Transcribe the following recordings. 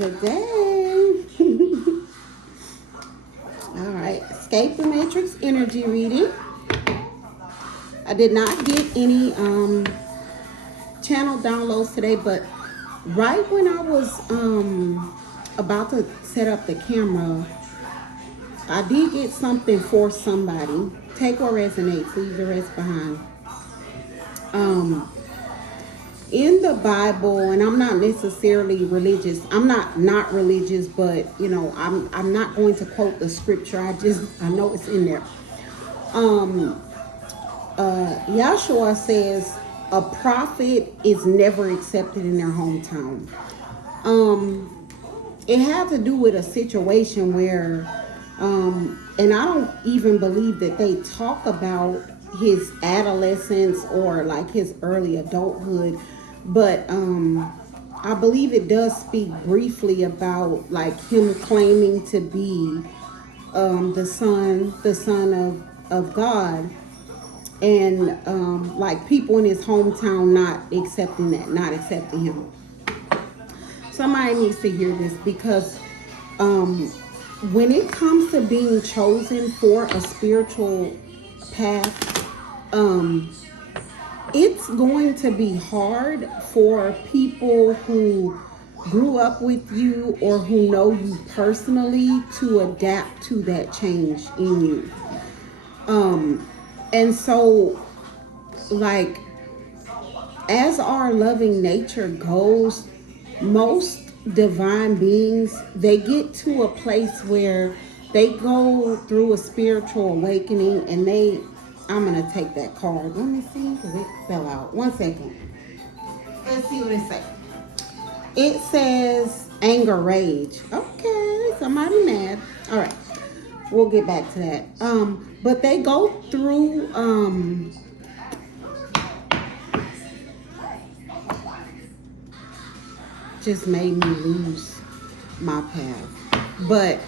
today. All right, Escape the Matrix energy reading. I did not get any channel downloads today, but right when I was about to set up the camera, I did get something for somebody. Take what resonates, leave the rest behind. In the Bible, and I'm not necessarily religious. I'm not religious, but you know, I'm not going to quote the scripture. I know it's in there. Yahshua says a prophet is never accepted in their hometown. It had to do with a situation where, and I don't even believe that they talk about his adolescence or like his early adulthood, but I believe it does speak briefly about like him claiming to be the son of God, and like people in his hometown not accepting him. Somebody needs to hear this, because when it comes to being chosen for a spiritual path, it's going to be hard for people who grew up with you or who know you personally to adapt to that change in you. And so, like, as our loving nature goes, most divine beings, they get to a place where they go through a spiritual awakening, and I'm going to take that card. Let me see, because it fell out. 1 second. Let's see what it says. It says anger, rage. Okay, somebody mad. All right, we'll get back to that. But they go through just made me lose my path. But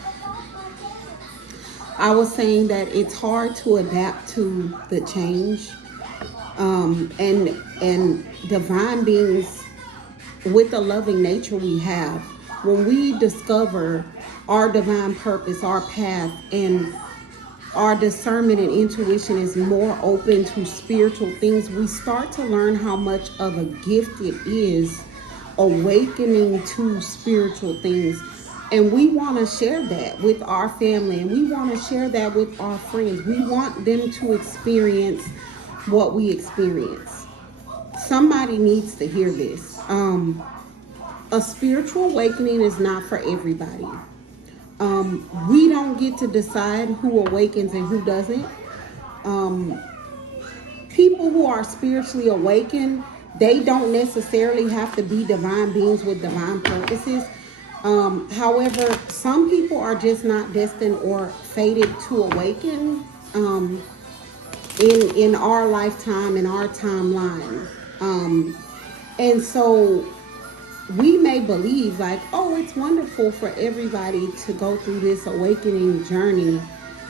I was saying that it's hard to adapt to the change, and divine beings, with the loving nature we have, when we discover our divine purpose, our path, and our discernment and intuition is more open to spiritual things, we start to learn how much of a gift it is awakening to spiritual things. And we want to share that with our family, and we want to share that with our friends. We want them to experience what we experience. Somebody needs to hear this. A spiritual awakening is not for everybody. We don't get to decide who awakens and who doesn't. People who are spiritually awakened, they don't necessarily have to be divine beings with divine purposes. However, some people are just not destined or fated to awaken in our lifetime, in our timeline. And so we may believe like, oh, it's wonderful for everybody to go through this awakening journey.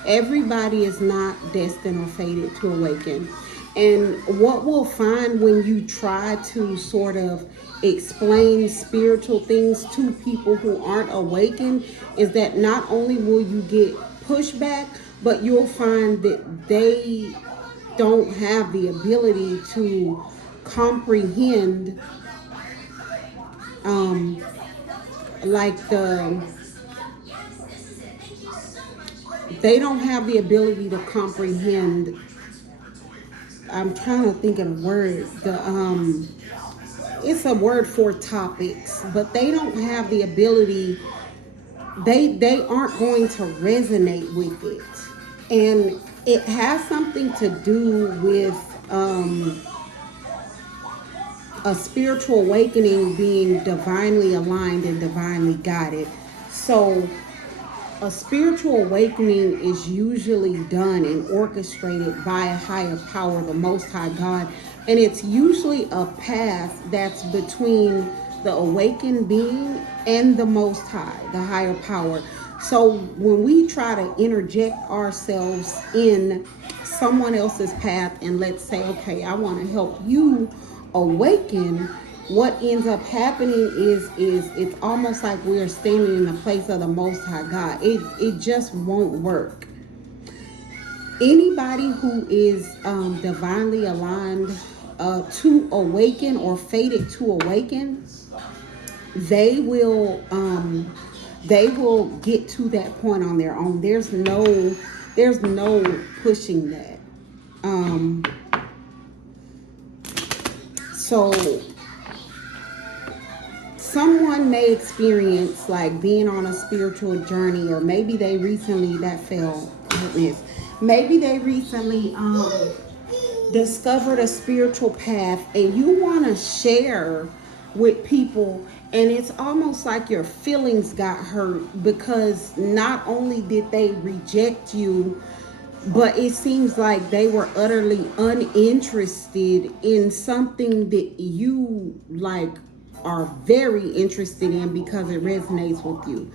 Everybody is not destined or fated to awaken. And what we'll find when you try to sort of explain spiritual things to people who aren't awakened is that not only will you get pushback, but you'll find that they don't have the ability to comprehend they don't have the ability to comprehend. I'm trying to think of the word. It's a word for topics, but they don't have the ability. They aren't going to resonate with it, and it has something to do with a spiritual awakening being divinely aligned and divinely guided. So a spiritual awakening is usually done and orchestrated by a higher power, the Most High God. And it's usually a path that's between the awakened being and the Most High, the higher power. So when we try to interject ourselves in someone else's path and let's say, okay, I want to help you awaken, what ends up happening is it's almost like we're standing in the place of the Most High God. It just won't work. Anybody who is divinely aligned to awaken or fated to awaken, they will get to that point on their own. There's no pushing that. So someone may experience like being on a spiritual journey, or maybe they recently maybe they recently discovered a spiritual path, and you want to share with people, and it's almost like your feelings got hurt because not only did they reject you, but it seems like they were utterly uninterested in something that you like are very interested in because it resonates with you.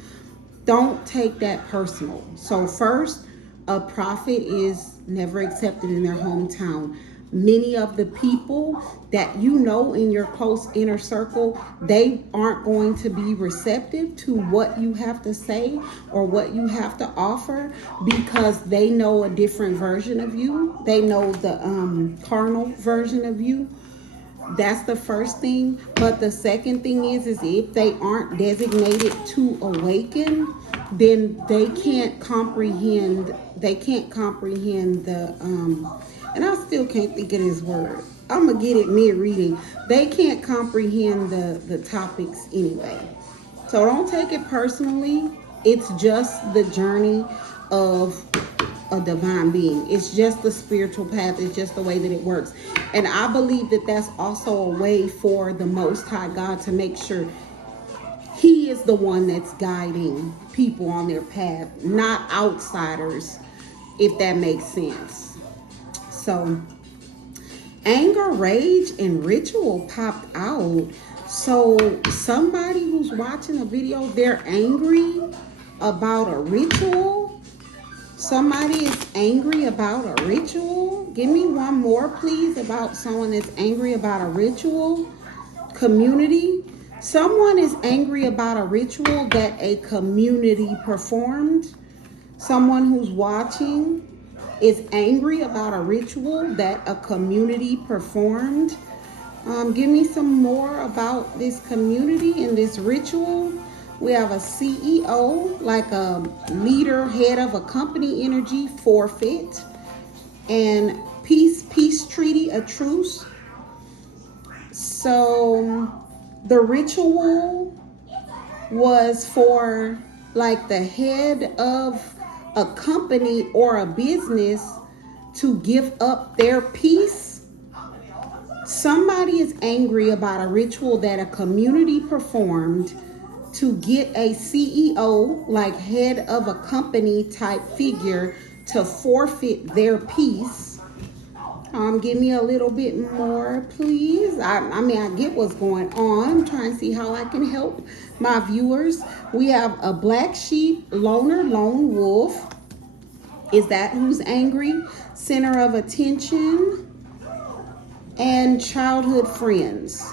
Don't take that personal. So first, a prophet is never accepted in their hometown. Many of the people that you know in your close inner circle, they aren't going to be receptive to what you have to say or what you have to offer because they know a different version of you. They know the carnal version of you. That's the first thing. But the second thing is if they aren't designated to awaken, then they can't comprehend the and I still can't think of this word. I'm gonna get it mid-reading. They can't comprehend the topics anyway. So don't take it personally. It's just the journey of a divine being. It's just the spiritual path. It's just the way that it works. And I believe that that's also a way for the Most High God to make sure He is the one that's guiding people on their path, not outsiders, if that makes sense. So anger, rage, and ritual popped out. So somebody who's watching a video, they're angry about a ritual. Somebody is angry about a ritual. Give me one more, please, about someone that's angry about a ritual. Community. Someone is angry about a ritual that a community performed. Someone who's watching is angry about a ritual that a community performed. Give me some more about this community and this ritual. We have a CEO, like a leader, head of a company energy, forfeit. And peace treaty, a truce. So the ritual was for like the head of a company or a business to give up their peace. Somebody is angry about a ritual that a community performed to get a CEO, like head of a company type figure, to forfeit their peace. Give me a little bit more, please. I get what's going on. I'm trying to see how I can help my viewers. We have a black sheep, loner, lone wolf. Is that who's angry? Center of attention, and childhood friends.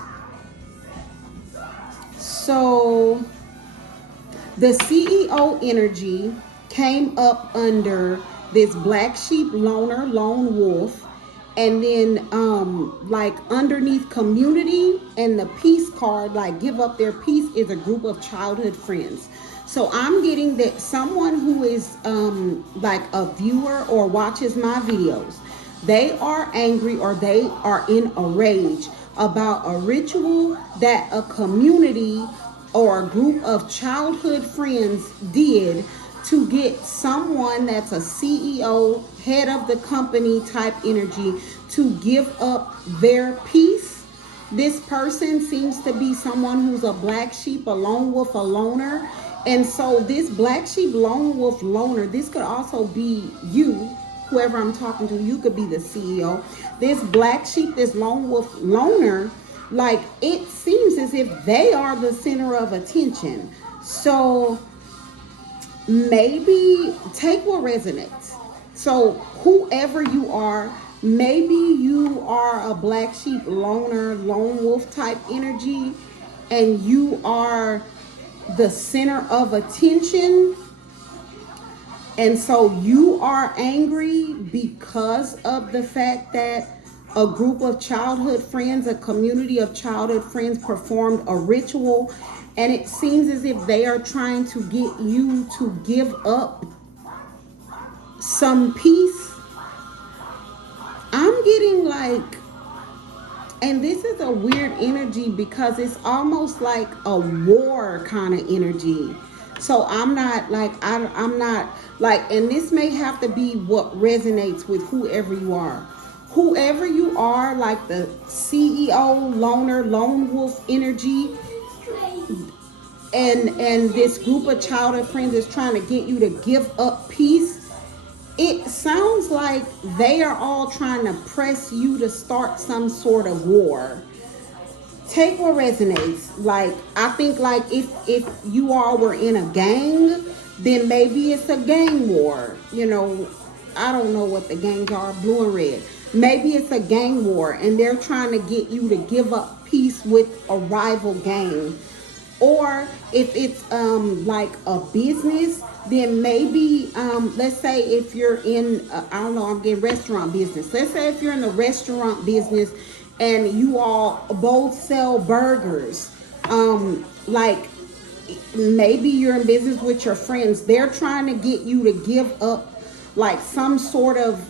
So the CEO energy came up under this black sheep, loner, lone wolf. And then like underneath community and the peace card, like give up their peace, is a group of childhood friends. So I'm getting that someone who is like a viewer or watches my videos, they are angry or they are in a rage about a ritual that a community or a group of childhood friends did to get someone that's a CEO, head of the company type energy, to give up their peace. This person seems to be someone who's a black sheep, a lone wolf, a loner. And so this black sheep, lone wolf, loner, this could also be you, whoever I'm talking to. You could be the CEO. This black sheep, this lone wolf, loner, like it seems as if they are the center of attention. So maybe take what resonates. So whoever you are, Maybe you are a black sheep loner, lone wolf type energy, and you are the center of attention. And so you are angry because of the fact that a group of childhood friends, a community of childhood friends performed a ritual, and it seems as if they are trying to get you to give up some peace. I'm getting like, and this is a weird energy because it's almost like a war kind of energy. So I'm not like, I'm not like, and this may have to be what resonates with whoever you are. Whoever you are, like the CEO, loner, lone wolf energy, and this group of childhood friends is trying to get you to give up peace. It sounds like they are all trying to press you to start some sort of war. Take what resonates. Like, I think like if you all were in a gang, then maybe it's a gang war. You know, I don't know what the gangs are, blue and red. Maybe it's a gang war and they're trying to get you to give up peace with a rival gang. Or if it's like a business, then maybe let's say if you're in I don't know, I'm getting restaurant business. Let's say if you're in the restaurant business and you all both sell burgers, like maybe you're in business with your friends, they're trying to get you to give up like some sort of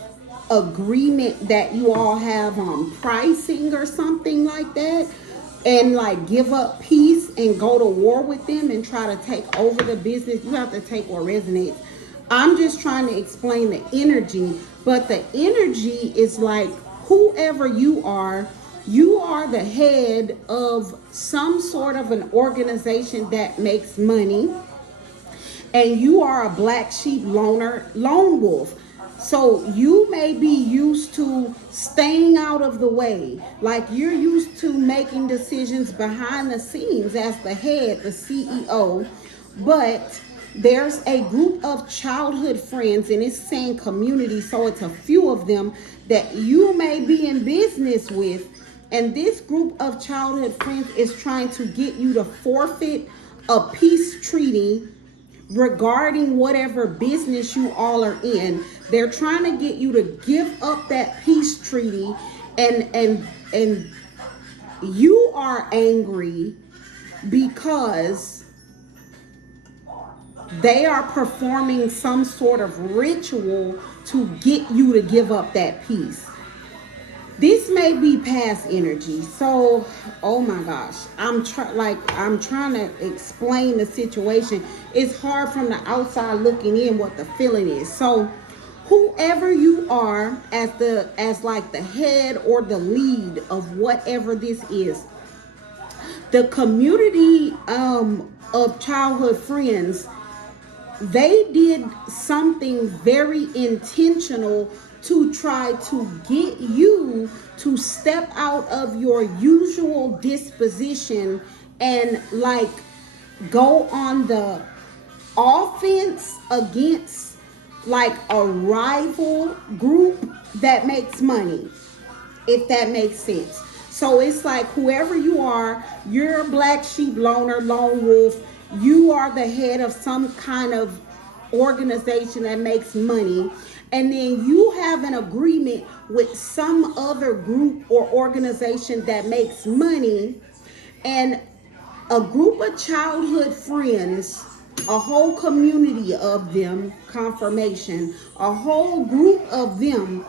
agreement that you all have on pricing or something like that, and like give up peace and go to war with them and try to take over the business. You have to take what resonates. I'm just trying to explain the energy, but the energy is like whoever you are the head of some sort of an organization that makes money, and you are a black sheep loner, lone wolf. So you may be used to staying out of the way. Like you're used to making decisions behind the scenes as the head, the CEO. But there's a group of childhood friends, and it's saying community, so it's a few of them that you may be in business with. And this group of childhood friends is trying to get you to forfeit a peace treaty regarding whatever business you all are in. They're trying to get you to give up that peace treaty, and you are angry because they are performing some sort of ritual to get you to give up that peace. This may be past energy. So, oh my gosh, I'm trying to explain the situation. It's hard from the outside looking in what the feeling is. So, whoever you are as like the head or the lead of whatever this is, the community of childhood friends, they did something very intentional to try to get you to step out of your usual disposition and like go on the offense against like a rival group that makes money, if that makes sense. So it's like whoever you are, you're a black sheep loner, lone wolf, you are the head of some kind of organization that makes money, and then you have an agreement with some other group or organization that makes money, and a group of childhood friends, a whole community of them, confirmation, a whole group of them,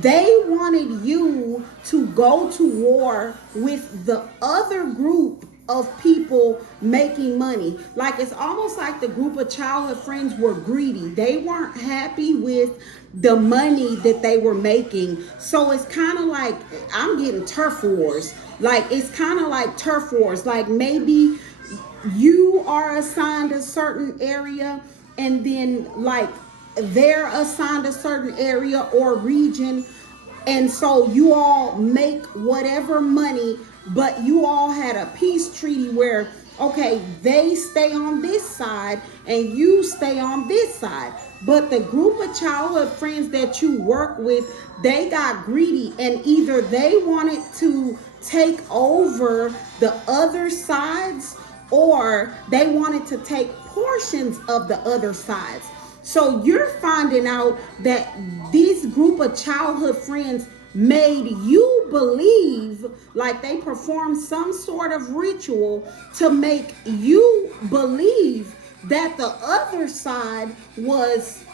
they wanted you to go to war with the other group of people making money. Like it's almost like the group of childhood friends were greedy. They weren't happy with the money that they were making. So it's kind of like, I'm getting turf wars. Like it's kind of like turf wars. Like maybe you are assigned a certain area, and then like they're assigned a certain area or region, and so you all make whatever money, but you all had a peace treaty where Okay, they stay on this side and you stay on this side. But the group of childhood friends that you work with, they got greedy and either they wanted to take over the other sides or they wanted to take portions of the other sides. So you're finding out that this group of childhood friends made you believe, like they performed some sort of ritual to make you believe that the other side was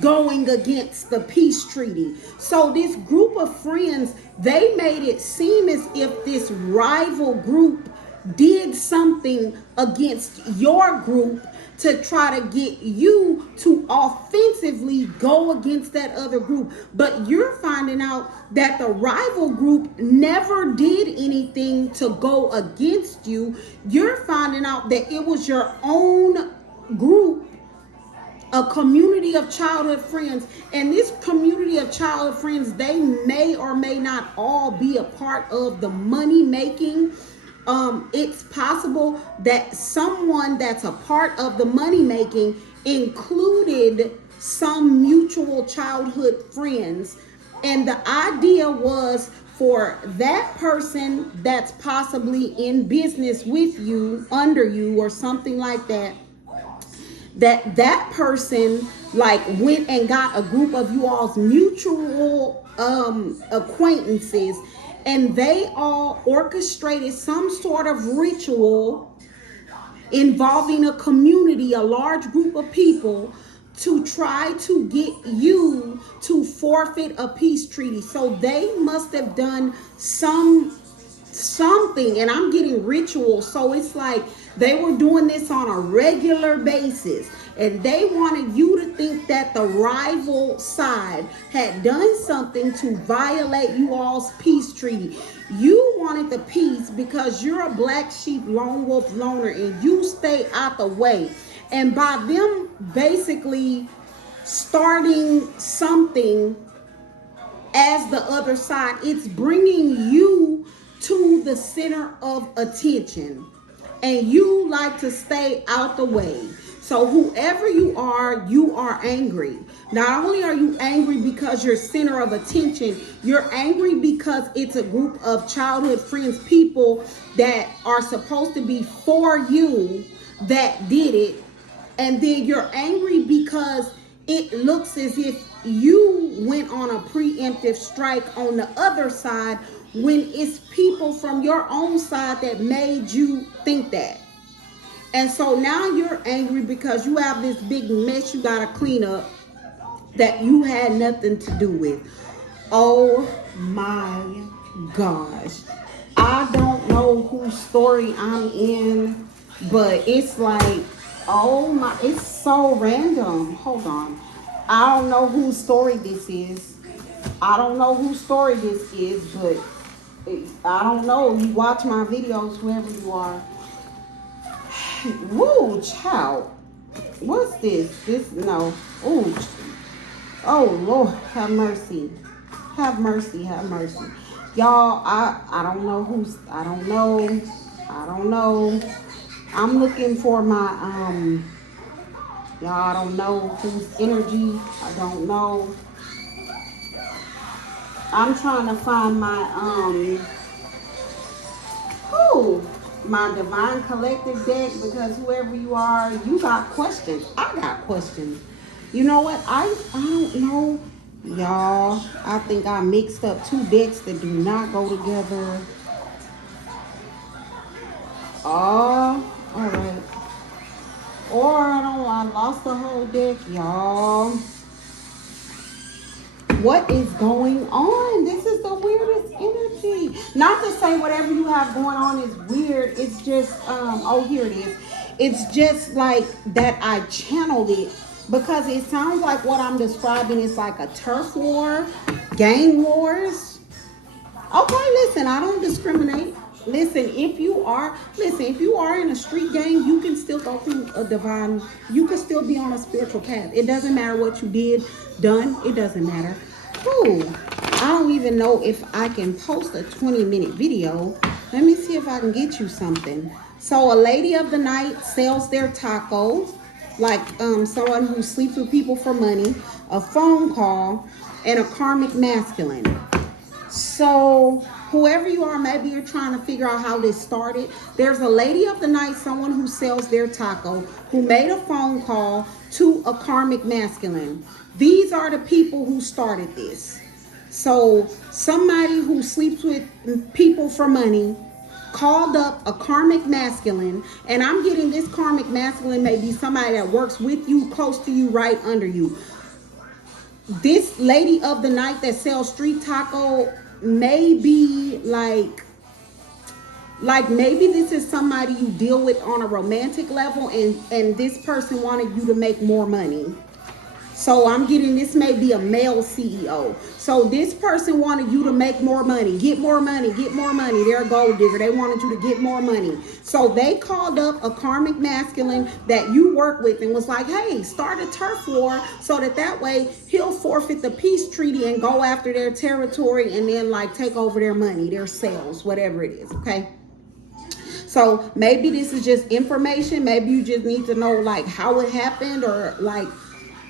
going against the peace treaty. So this group of friends, they made it seem as if this rival group did something against your group to try to get you to offensively go against that other group. But you're finding out that the rival group never did anything to go against you. You're finding out that it was your own group, a community of childhood friends. And this community of childhood friends, they may or may not all be a part of the money making. It's possible that someone that's a part of the money making included some mutual childhood friends. And the idea was for that person that's possibly in business with you, under you, or something like that, that person like went and got a group of you all's mutual acquaintances, and they all orchestrated some sort of ritual involving a community, a large group of people, to try to get you to forfeit a peace treaty. So they must have done something, and I'm getting ritual. So it's like they were doing this on a regular basis, and they wanted you to think that the rival side had done something to violate you all's peace treaty. You wanted the peace because you're a black sheep lone wolf loner and you stay out the way. And by them basically starting something as the other side, it's bringing you to the center of attention, and you like to stay out the way. So whoever you are angry. Not only are you angry because you're center of attention, you're angry because it's a group of childhood friends, people that are supposed to be for you, that did it. And then you're angry because it looks as if you went on a preemptive strike on the other side when it's people from your own side that made you think that. And so now you're angry because you have this big mess you gotta clean up that you had nothing to do with. Oh my gosh. I don't know whose story I'm in, but it's like, oh my, it's so random. Hold on. I don't know whose story this is. I don't know whose story this is, but I don't know. You watch my videos, whoever you are. Woo, child. What's this? This, no. Ooh. Oh, Lord, have mercy. Have mercy, have mercy. Y'all, I don't know who's, I don't know. I'm looking for my, y'all, I don't know whose energy. I don't know. I'm trying to find my, my Divine Collective deck, because whoever you are, you got questions. I got questions. You know what? I don't know. Y'all, I think I mixed up two decks that do not go together. Oh, all right. Or I lost the whole deck, y'all. What is going on? This is the weirdest energy. Not to say whatever you have going on is weird. It's just, oh, here it is. It's just like that I channeled it because it sounds like what I'm describing is like a turf war, gang wars. Okay, listen, I don't discriminate. Listen, if you are in a street gang, you can still go through a divine, you can still be on a spiritual path. It doesn't matter what you done, it doesn't matter. Ooh, I don't even know if I can post a 20-minute video Let me see if I can get you something. So a lady of the night sells their taco, like someone who sleeps with people for money, a phone call, and a karmic masculine. So whoever you are, maybe you're trying to figure out how this started. There's a lady of the night, someone who sells their taco, who made a phone call to a karmic masculine. These are the people who started this. So somebody who sleeps with people for money called up a karmic masculine, and I'm getting this karmic masculine may be somebody that works with you, close to you, right under you. This lady of the night that sells street taco may be like maybe this is somebody you deal with on a romantic level, and this person wanted you to make more money. So I'm getting this may be a male CEO. So this person wanted you to make more money, get more money, get more money. They're a gold digger. They wanted you to get more money. So they called up a karmic masculine that you work with and was like, hey, start a turf war so that way he'll forfeit the peace treaty and go after their territory and then like take over their money, their sales, whatever it is, okay? So maybe this is just information. Maybe you just need to know like how it happened or like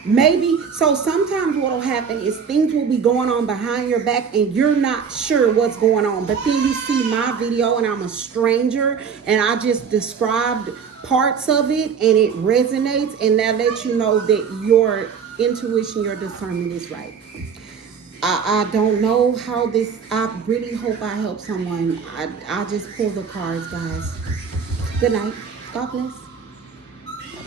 maybe. So sometimes what will happen is things will be going on behind your back and you're not sure what's going on. But then you see my video and I'm a stranger and I just described parts of it and it resonates, and that lets you know that your intuition, your discernment is right. I don't know how this, I really hope I help someone. I just pull the cards, guys. Good night. God bless.